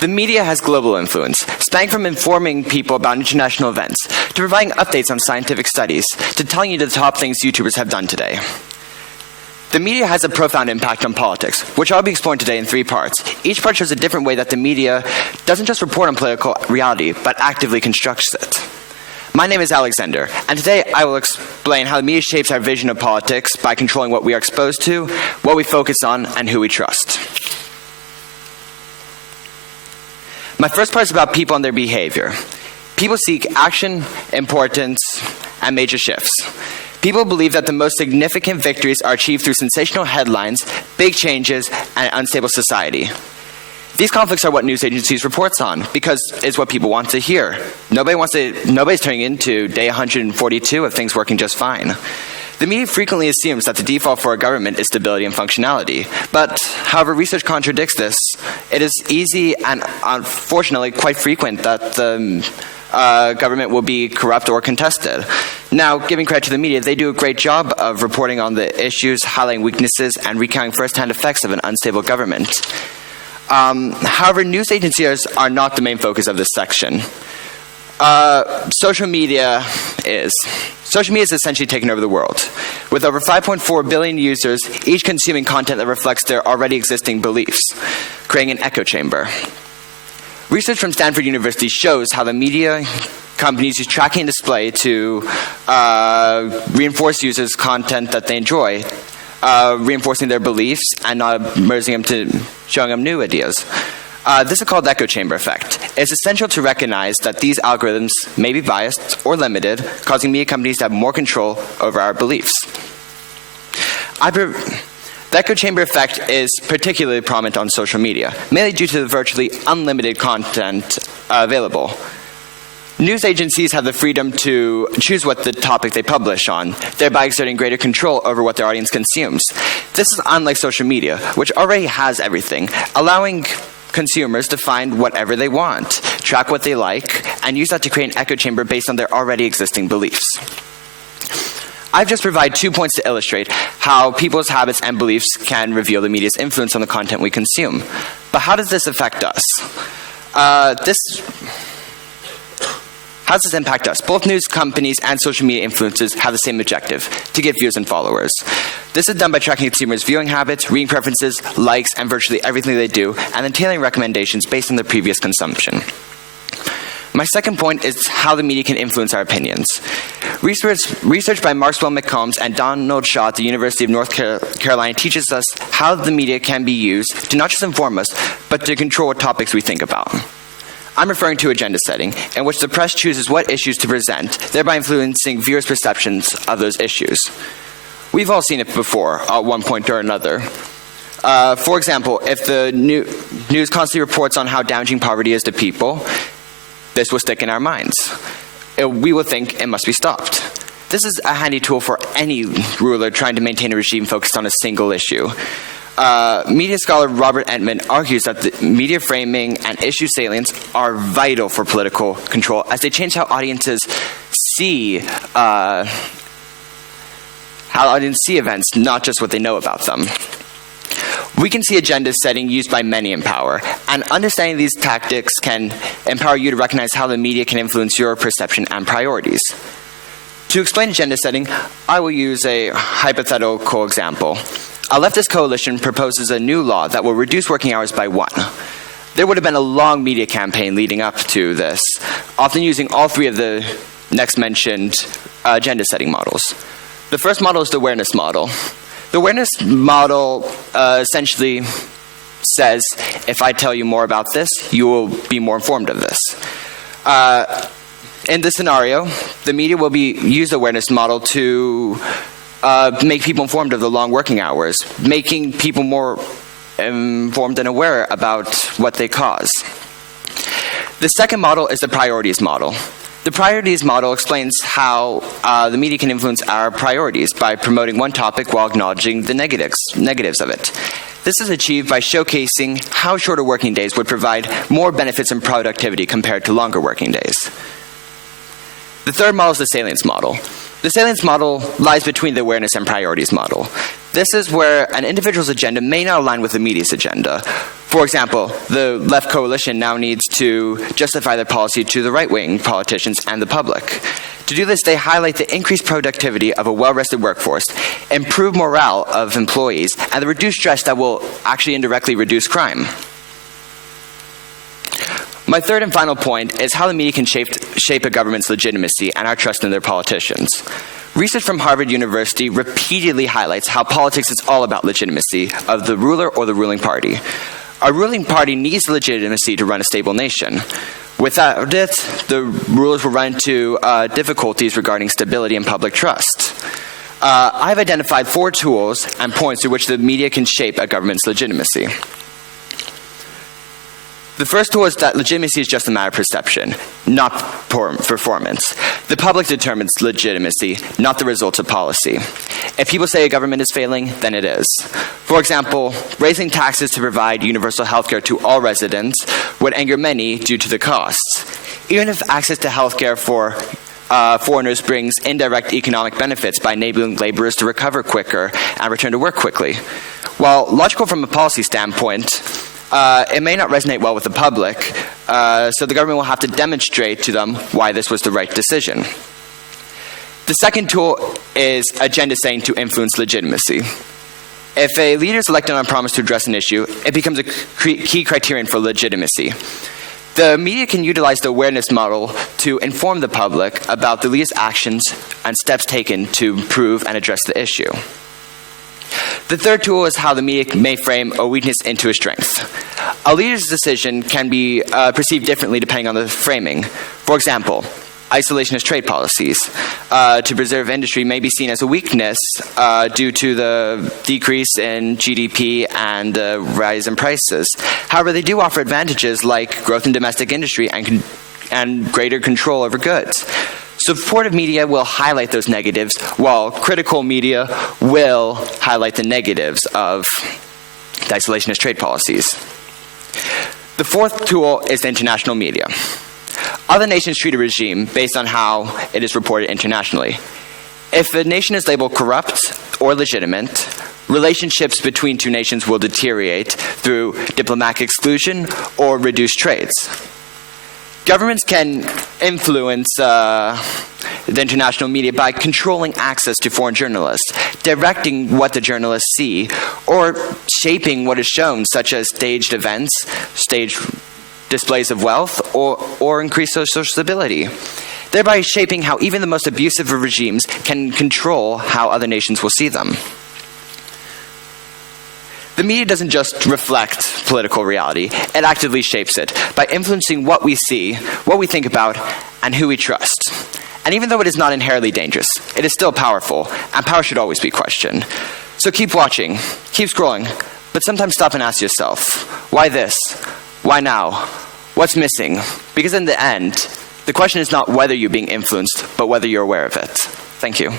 The media has global influence, spanning from informing people about international events, to providing updates on scientific studies, to telling you the top things YouTubers have done today. The media has a profound impact on politics, which I'll be exploring today in 3 parts. Each part shows a different way that the media doesn't just report on political reality, but actively constructs it. My name is Alexander, and today I will explain how the media shapes our vision of politics by controlling what we are exposed to, what we focus on, and who we trust. My first part is about people and their behavior. People seek action, importance, and major shifts. People believe that the most significant victories are achieved through sensational headlines, big changes, and unstable society. These conflicts are what news agencies report on, because it's what people want to hear. Nobody's turning into day 142 of things working just fine. The media frequently assumes that the default for a government is stability and functionality. But, however, research contradicts this. It is easy and, unfortunately, quite frequent that the government will be corrupt or contested. Now, giving credit to the media, they do a great job of reporting on the issues, highlighting weaknesses, and recounting first-hand effects of an unstable government. However, news agencies are not the main focus of this section. Social media is essentially taken over the world, with over 5.4 billion users, each consuming content that reflects their already existing beliefs, creating an echo chamber. Research from Stanford University shows how the media companies use tracking and display to reinforce users' content that they enjoy, reinforcing their beliefs and not immersing them to showing them new ideas. This is called the echo chamber effect. It's essential to recognize that these algorithms may be biased or limited, causing media companies to have more control over our beliefs. The echo chamber effect is particularly prominent on social media, mainly due to the virtually unlimited content available. News agencies have the freedom to choose what the topic they publish on, thereby exerting greater control over what their audience consumes. This is unlike social media, which already has everything, allowing consumers to find whatever they want, track what they like, and use that to create an echo chamber based on their already existing beliefs. I've just provided 2 points to illustrate how people's habits and beliefs can reveal the media's influence on the content we consume. But how does this affect us? How does this impact us? Both news companies and social media influencers have the same objective, to get views and followers. This is done by tracking consumers' viewing habits, reading preferences, likes, and virtually everything they do, and then tailoring recommendations based on their previous consumption. My second point is how the media can influence our opinions. Research by Maxwell McCombs and Donald Shaw at the University of North Carolina teaches us how the media can be used to not just inform us, but to control what topics we think about. I'm referring to agenda setting, in which the press chooses what issues to present, thereby influencing viewers' perceptions of those issues. We've all seen it before, at one point or another. For example, if the news constantly reports on how damaging poverty is to people, this will stick in our minds. We will think it must be stopped. This is a handy tool for any ruler trying to maintain a regime focused on a single issue. Media scholar Robert Entman argues that the media framing and issue salience are vital for political control, as they change how audiences see events, not just what they know about them. We can see agenda setting used by many in power, and understanding these tactics can empower you to recognize how the media can influence your perception and priorities. To explain agenda setting, I will use a hypothetical example. A leftist coalition proposes a new law that will reduce working hours by 1. There would have been a long media campaign leading up to this, often using all 3 of the next mentioned agenda setting models. The first model is the awareness model. The awareness model essentially says, if I tell you more about this, you will be more informed of this. In this scenario, the media will use the awareness model to make people informed of the long working hours, making people more informed and aware about what they cause. The second model is the priorities model. The priorities model explains how the media can influence our priorities by promoting one topic while acknowledging the negatives of it. This is achieved by showcasing how shorter working days would provide more benefits and productivity compared to longer working days. The third model is the salience model. The salience model lies between the awareness and priorities model. This is where an individual's agenda may not align with the media's agenda. For example, the left coalition now needs to justify their policy to the right-wing politicians and the public. To do this, they highlight the increased productivity of a well-rested workforce, improved morale of employees, and the reduced stress that will actually indirectly reduce crime. My third and final point is how the media can shape a government's legitimacy and our trust in their politicians. Research from Harvard University repeatedly highlights how politics is all about legitimacy of the ruler or the ruling party. A ruling party needs legitimacy to run a stable nation. Without it, the rulers will run into difficulties regarding stability and public trust. I've identified 4 tools and points through which the media can shape a government's legitimacy. The first tool is that legitimacy is just a matter of perception, not performance. The public determines legitimacy, not the results of policy. If people say a government is failing, then it is. For example, raising taxes to provide universal health care to all residents would anger many due to the costs. Even if access to health care for foreigners brings indirect economic benefits by enabling laborers to recover quicker and return to work quickly. While logical from a policy standpoint, it may not resonate well with the public, so the government will have to demonstrate to them why this was the right decision. The second tool is agenda setting to influence legitimacy. If a leader is elected on a promise to address an issue, it becomes a key criterion for legitimacy. The media can utilize the awareness model to inform the public about the leader's actions and steps taken to improve and address the issue. The third tool is how the media may frame a weakness into a strength. A leader's decision can be perceived differently depending on the framing. For example, isolationist trade policies to preserve industry may be seen as a weakness due to the decrease in GDP and the rise in prices. However, they do offer advantages like growth in domestic industry and greater control over goods. Supportive media will highlight those negatives, while critical media will highlight the negatives of the isolationist trade policies. The fourth tool is the international media. Other nations treat a regime based on how it is reported internationally. If a nation is labeled corrupt or legitimate, relationships between 2 nations will deteriorate through diplomatic exclusion or reduced trades. Governments can influence the international media by controlling access to foreign journalists, directing what the journalists see, or shaping what is shown, such as staged events, staged displays of wealth, or increased social stability, thereby shaping how even the most abusive of regimes can control how other nations will see them. The media doesn't just reflect political reality, it actively shapes it by influencing what we see, what we think about, and who we trust. And even though it is not inherently dangerous, it is still powerful, and power should always be questioned. So keep watching, keep scrolling, but sometimes stop and ask yourself, why this? Why now? What's missing? Because in the end, the question is not whether you're being influenced, but whether you're aware of it. Thank you.